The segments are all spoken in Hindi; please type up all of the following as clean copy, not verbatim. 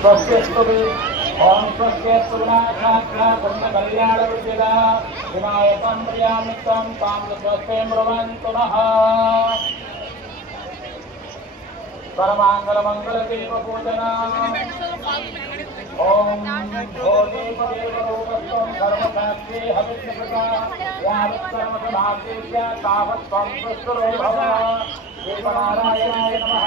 स्वस्यस्तुते ओम स्वस्यस्तु विनाशाख्याकुण्डकल्याणविद्यदा विनायकं प्रियामित्वं तां स्वस्ते ब्रुवन्तु नः परमाङ्गलमङ्गलदीपपूजना ओम भोदेवदेवरूपस्त्वं सर्वशास्त्रे हविष्यकृता यावत्कर्मसमाप्तेय तावत् त्वं सुष्ठुरो भव देवनारायणाय नमः।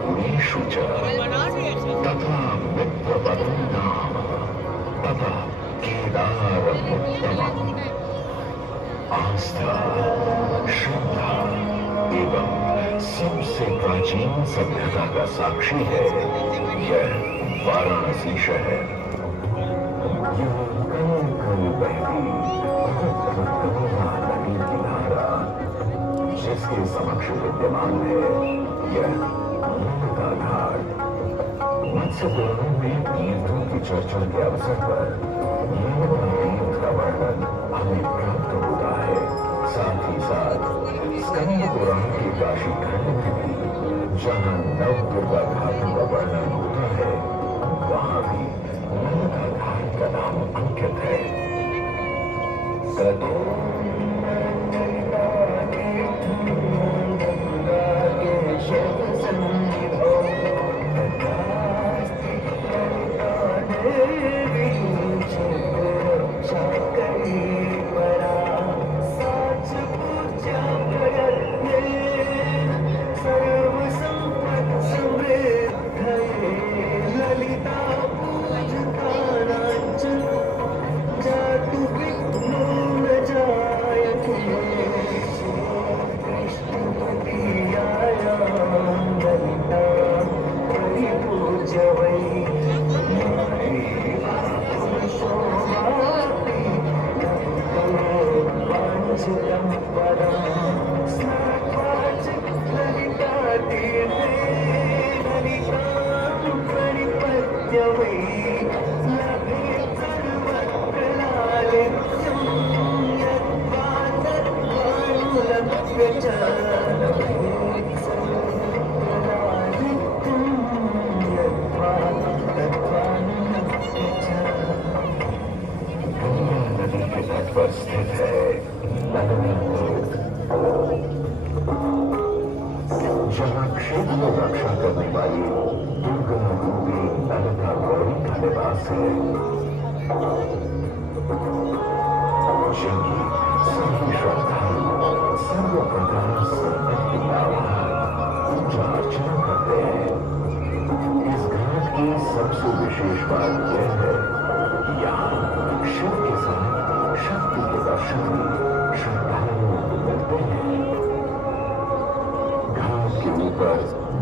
गुणेषु च तथा मित्रपदं नाम तथा केदारमुत्तमम्। आस्था, श्रद्धा एवं सबसे प्राचीन सभ्यता का साक्षी है यह वाराणसी शहर। यह कल कल बहती गंगा नदी की धारा जिसके समक्ष विद्यमान है यह नर्मदा घाट। मत्स्य पुराण में तीर्थों की चर्चा के अवसर पर नर्मदा तीर्थ का वर्णन हमें प्राप्त होता है। साथ ही साथ स्कंद पुराण के काशी खंड में भी जहाँ नव दुर्गा घाटों का वर्णन होता है वहाँ भी नर्मदा घाट का नाम अंकित है। जहाँ क्षेत्र रक्षा करने वाली दुर्गा रूपी ललिता गौरी का निवास है। जिनकी सभी श्रद्धालु सर्व प्रकार संपत्ति का पूजा अर्चना करते हैं। इस घाट की सबसे विशेष बात यह है कि यहाँ शिव के साथ शक्ति के दर्शन श्रद्धालुओं को मिलते हैं। घाट के ऊपर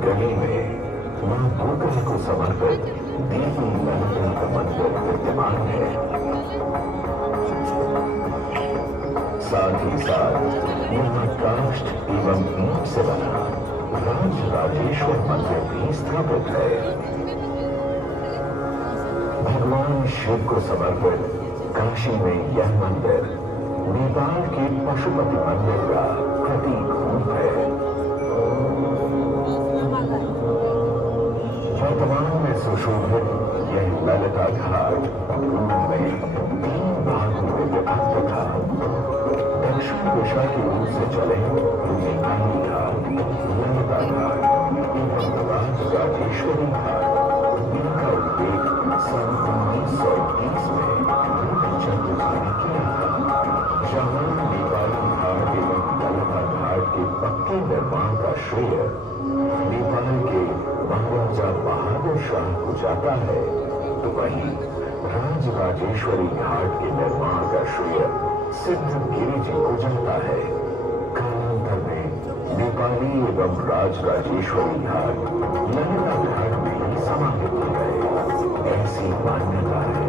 गली में मां दुर्गा को समर्पित देवी ललिता का मंदिर विद्यमान है। साथ ही साथ यहाँ काष्ठ एवं ईंट से बना राजराजेश्वर मंदिर भी स्थापित है। भगवान शिव को समर्पित काशी में यह मंदिर नेपाल के पशुपति मंदिर का प्रतीक रूप है। वर्तमान में सुशोभित यह ललिता घाट पूर्व में 3 भागों में विभक्त था। दक्षिण दिशा की ओर से चले नेपाली घाट, ललिता घाट एवं राजराजेश्वरी घाट। इनका उल्लेख सन 1930 में चंद्र ने किया था। जहाँ नेपाली घाट एवं ललिता घाट के पक्के निर्माण का श्रेय नेपाल के महाराजा बहादुर शाह को जाता है, तो वहीं राजराजेश्वरी घाट के निर्माण का श्रेय सिद्धगिरी जी को जाता है। कालांतर में नेपाली एवं राजराजेश्वरी घाट ललिता घाट में ही समाहित हो गए। ऐसी मान्यता है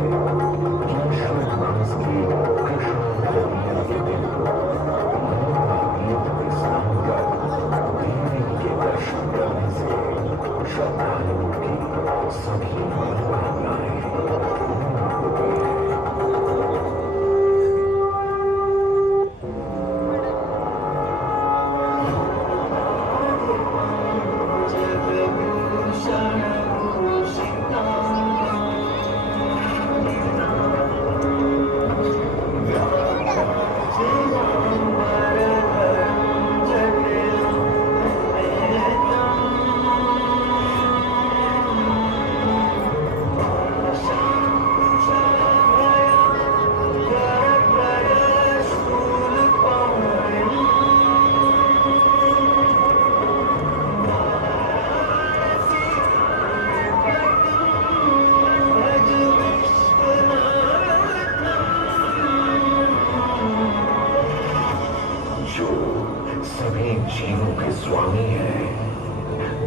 कि श्रावण मास की कृष्ण तृतीया के दिन ललिता तीर्थ में स्नान कर देवी के दर्शन करने से श्रद्धालुओं की सभी मनोकामनाएं पूर्ण होती हैं।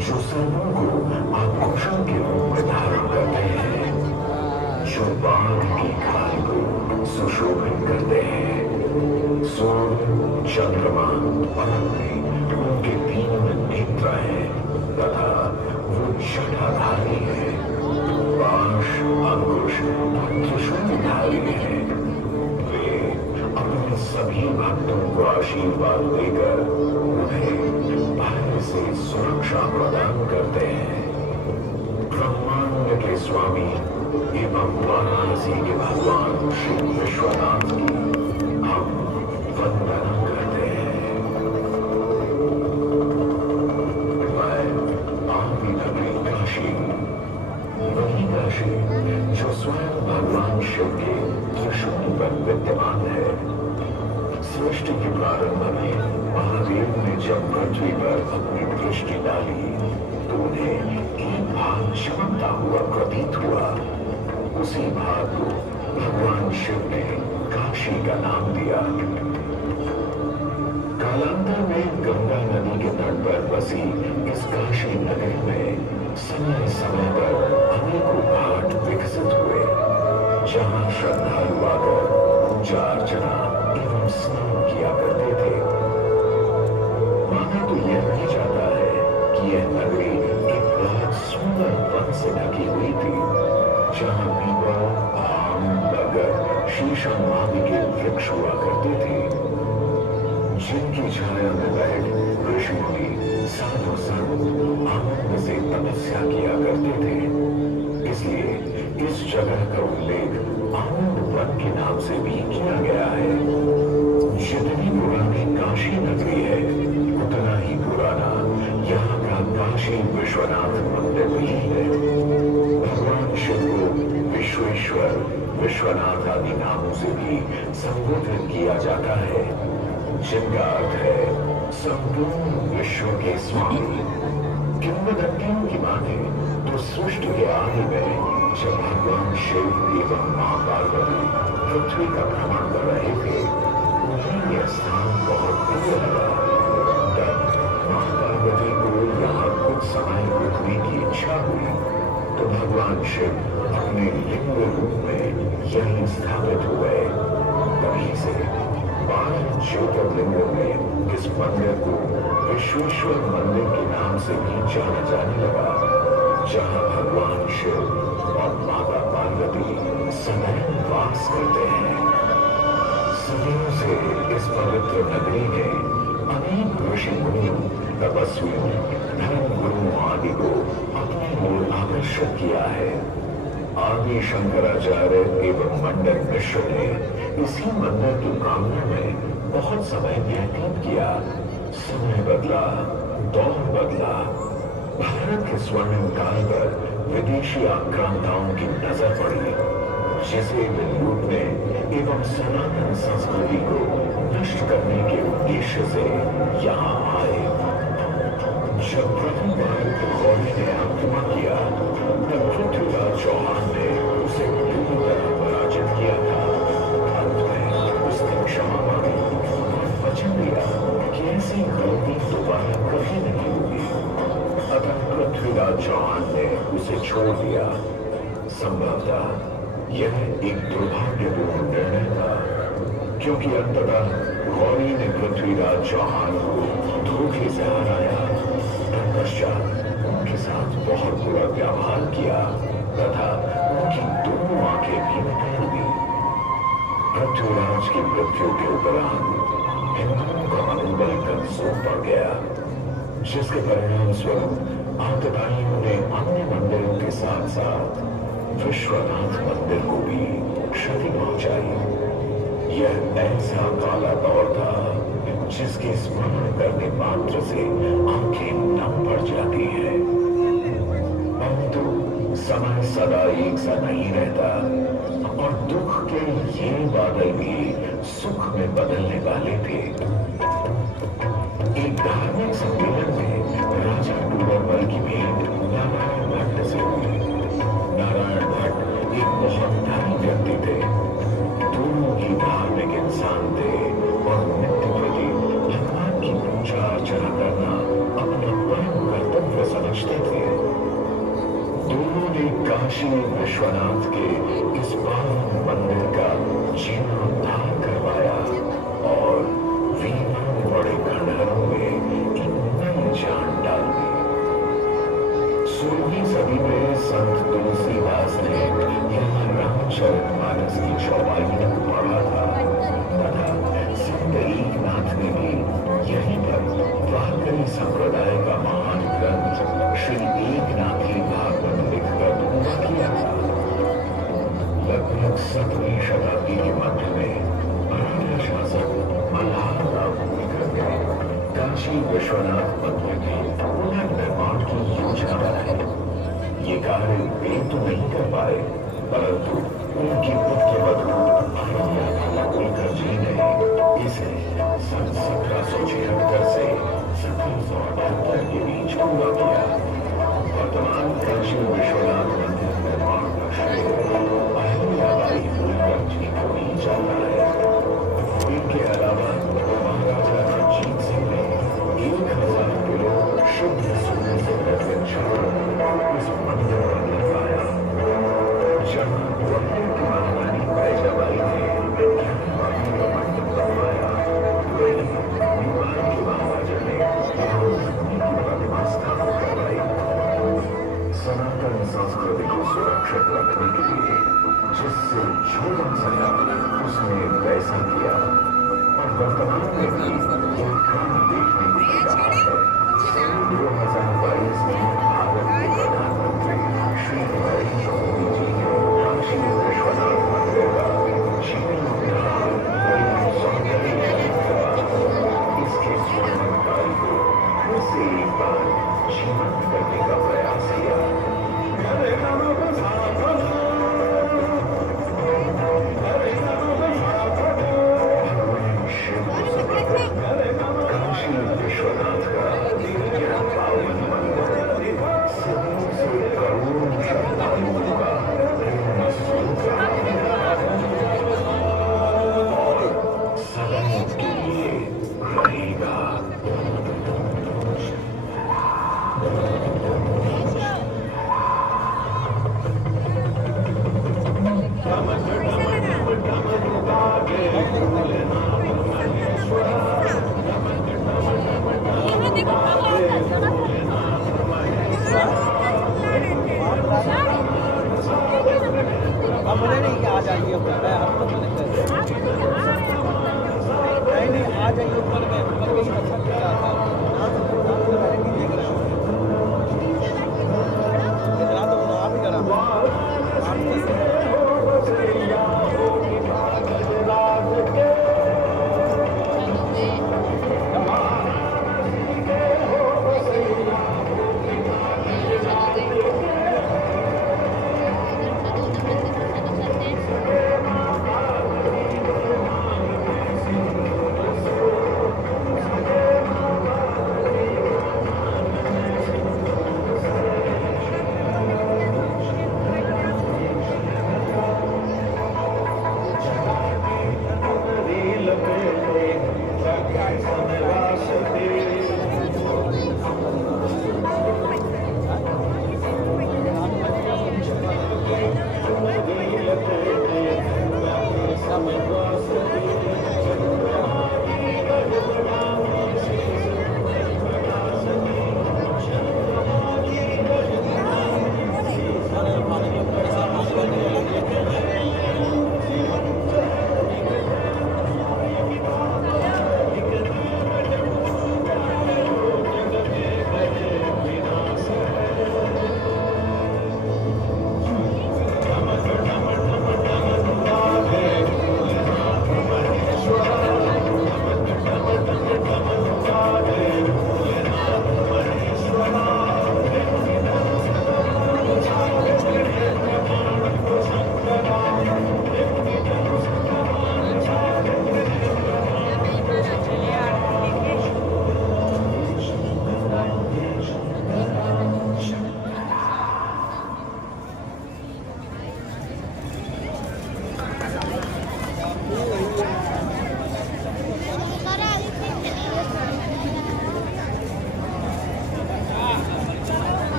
जो सर्वों को आभूषण के रूप में धारण करते हैं, जो बाघ की खाल को सुशोभित करते हैं। सूर्य, चंद्रमा और अग्नि उनके तीन नेत्र हैं तथा वो जटाधारी है। पाश, अंकुश और त्रिशूलधारी है। वे अपने सभी भक्तों को आशीर्वाद देकर उन्हें भय से सुरक्षा प्रदान करते हैं। ब्रह्मांड के स्वामी एवं वाराणसी के भगवान श्री विश्वनाथ की हम वंदना करते हैं। मैं आपकी नगरी काशी, वही काशी जो स्वयं भगवान शिव के त्रिशूल पर विद्यमान है। सृष्टि के प्रारंभ में महादेव ने जब पृथ्वी पर अपनी दृष्टि डाली तो उन्हें एक भाग चमकता हुआ प्रतीत हुआ। उसी भाग को भगवान शिव ने काशी का नाम दिया। कालांतर में गंगा नदी के तट पर बसी इस काशी नगरी में समय समय पर अनेकों घाट विकसित हुए, जहां श्रद्धालु आकर पूजा अर्चना एवं स्नान किया करते थे। माना तो यह नहीं जाता है कि यह नगरी एक बहुत सुंदर वन से ढकी हुई थी, जहां पीपल, आम, बरगद, शीशम आदि के वृक्ष हुआ करते थे, जिनकी छाया में बैठ ऋषि मुनि साधु संत आनंद से तपस्या किया करते थे। इसलिए इस जगह का उल्लेख आनंद वन के नाम से भी किया गया है। जितनी पुरानी काशी नगरी है, उतना ही पुराना यहाँ का काशी विश्वनाथ मंदिर भी है। भगवान शिव को विश्वेश्वर, विश्वनाथ आदि नामों से भी संबोधित किया जाता है, जिनका अर्थ है संपूर्ण विश्व के स्वामी। किंवदंतियों की माने तो सृष्टि के आदि में जब भगवान शिव एवं मां पार्वती पृथ्वी का भ्रमण कर रहे थे, उन्हें यह स्थान बहुत प्रिय लगा। तब मां पार्वती को यहाँ कुछ समय रुकने की इच्छा हुई तो भगवान शिव अपने लिंग रूप में यहीं स्थापित हुए। तभी से 12 ज्योतिर्लिंगों में इस मंदिर को विश्वेश्वर मंदिर के नाम से भी जाना जाने लगा, जहां भगवान शिव और माता पार्वती सदैव वास करते हैं। सदियों से इस पवित्र नगरी ने अनेक ऋषि मुनियों, तपस्वियों, धर्म गुरुओं आदि को अपनी ओर आकर्षित किया है। आदि शंकराचार्य एवं मंडन मिश्र ने इसी मंदिर की प्रांगण में बहुत समय व्यतीत किया। समय बदला, दौर बदला। भारत के स्वर्णिम काल पर विदेशी आक्रांताओं की नजर पड़ी, जिसे वे लूटने एवं सनातन संस्कृति को नष्ट करने के उद्देश्य से यहाँ आए। जब प्रथम बार गौरी ने आक्रमण किया तब पृथ्वीराज चौहान ने उसे पूरी तरह पराजित किया था। अंत में उसने क्षमा मांगी और वचन दिया कि ऐसी गलती दोबारा कभी नहीं होगी। अतः पृथ्वीराज चौहान ने उसे छोड़ दिया। संभवतः यह एक दुर्भाग्यपूर्ण निर्णय था, क्योंकि अंततः गौरी ने पृथ्वीराज चौहान को धोखे से हराया। तत्पश्चात उनके साथ बहुत बुरा व्यवहार किया तथा उनकी दोनों आंखें भी निकाल दी। पृथ्वीराज की मृत्यु के उपरांत हिंदुओं का मनोबल कमजोर पड़ गया, जिसके परिणाम स्वरूप आतताइयों ने अन्य मंदिरों के साथ साथ विश्वनाथ मंदिर को भी क्षति पहुंचाई। यह ऐसा काला दौर था जिसके स्मरण करने मात्र से आंखें नम पड़ जाती हैं। परंतु समय सदा एक सा नहीं रहता और दुख के ये बादल भी सुख में बदलने वाले थे। एक धार्मिक सम्मेलन में राजा टूरमल की भेंट नारायण भट्ट से हुई। नारायण भट्ट एक बहुत धनी व्यक्ति थे। दोनों ही धार्मिक इंसान थे और नित्य प्रति भगवान की पूजा अर्चना करना अपना परम कर्तव्य समझ पहुंचते थे। दोनों ने काशी विश्वनाथ के इस पावन मंदिर का जीर्णोद्धार करवाया और वीरों बड़े खंडहरों में एक नई जान डाल दी। 16वीं सदी में संत तुलसीदास ने यहाँ रामचरितमानस की चौपाई पढ़ा था तथा संत एकनाथ ने भी यहीं पर वारकरी संप्रदाय का महान ग्रंथ श्री एकनाथी भागवत लिखकर पूरा किया था। लगभग 7वीं शताब्दी के मध्य में मराठा शासक मल्हारराव होलकर ने काशी विश्वनाथ मंदिर के पुनर्निर्माण की योजना बनाई। ये कार्य वे तो नहीं कर पाए, परंतु उनकी पुत्रवधू अहिल्या होलकर जी ने इसे सन 1776 से 1778 के बीच पूरा किया। वर्तमान काशी विश्वनाथ मंदिर निर्माण का श्रेय अहिल्याबाई होलकर जी को भी जाता है। इनके अलावा महाराजा रणजीत सिंह ने 1000 किलो शुद्ध सोने से निर्मित छत्र इस मंदिर पर लगवाया। जहां ग्वालियर की महारानी बैजाबाई ने ज्ञानवापी का मंदिर बनवाया, वहीं नेपाल के महाराजा ने की प्रतिमा स्थापित करवाई। सनातन संस्कृति को सुरक्षित रखने के लिए जिससे जो बन सका उसने वैसा किया और वर्तमान में भी यह क्रम देखने को मिल रहा है। 2022 में भारत के प्रधानमंत्री श्री नरेंद्र मोदी जी ने काशी विश्वनाथ मंदिर का जीर्णोद्धार एवं सौंदर्यीकरण करवा इसके स्वर्णिमकाल को फिर से एक बार जीवंत करने का प्रयास किया। काशी विश्वनाथ का यह पावन मंदिर सदियों से करोड़ों श्रद्धालुओं का प्रेम स्रोत और सदा के लिए रहेगा। बोले नहीं कि आ जाइए ऊपर में, हम तो बोले नहीं आ जाइए ऊपर में, ऊपर में ही अच्छा दिख रहा था। यहाँ से पूरा नहीं देख रहा हूँ।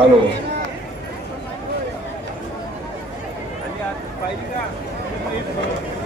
हेलो पाहिजे का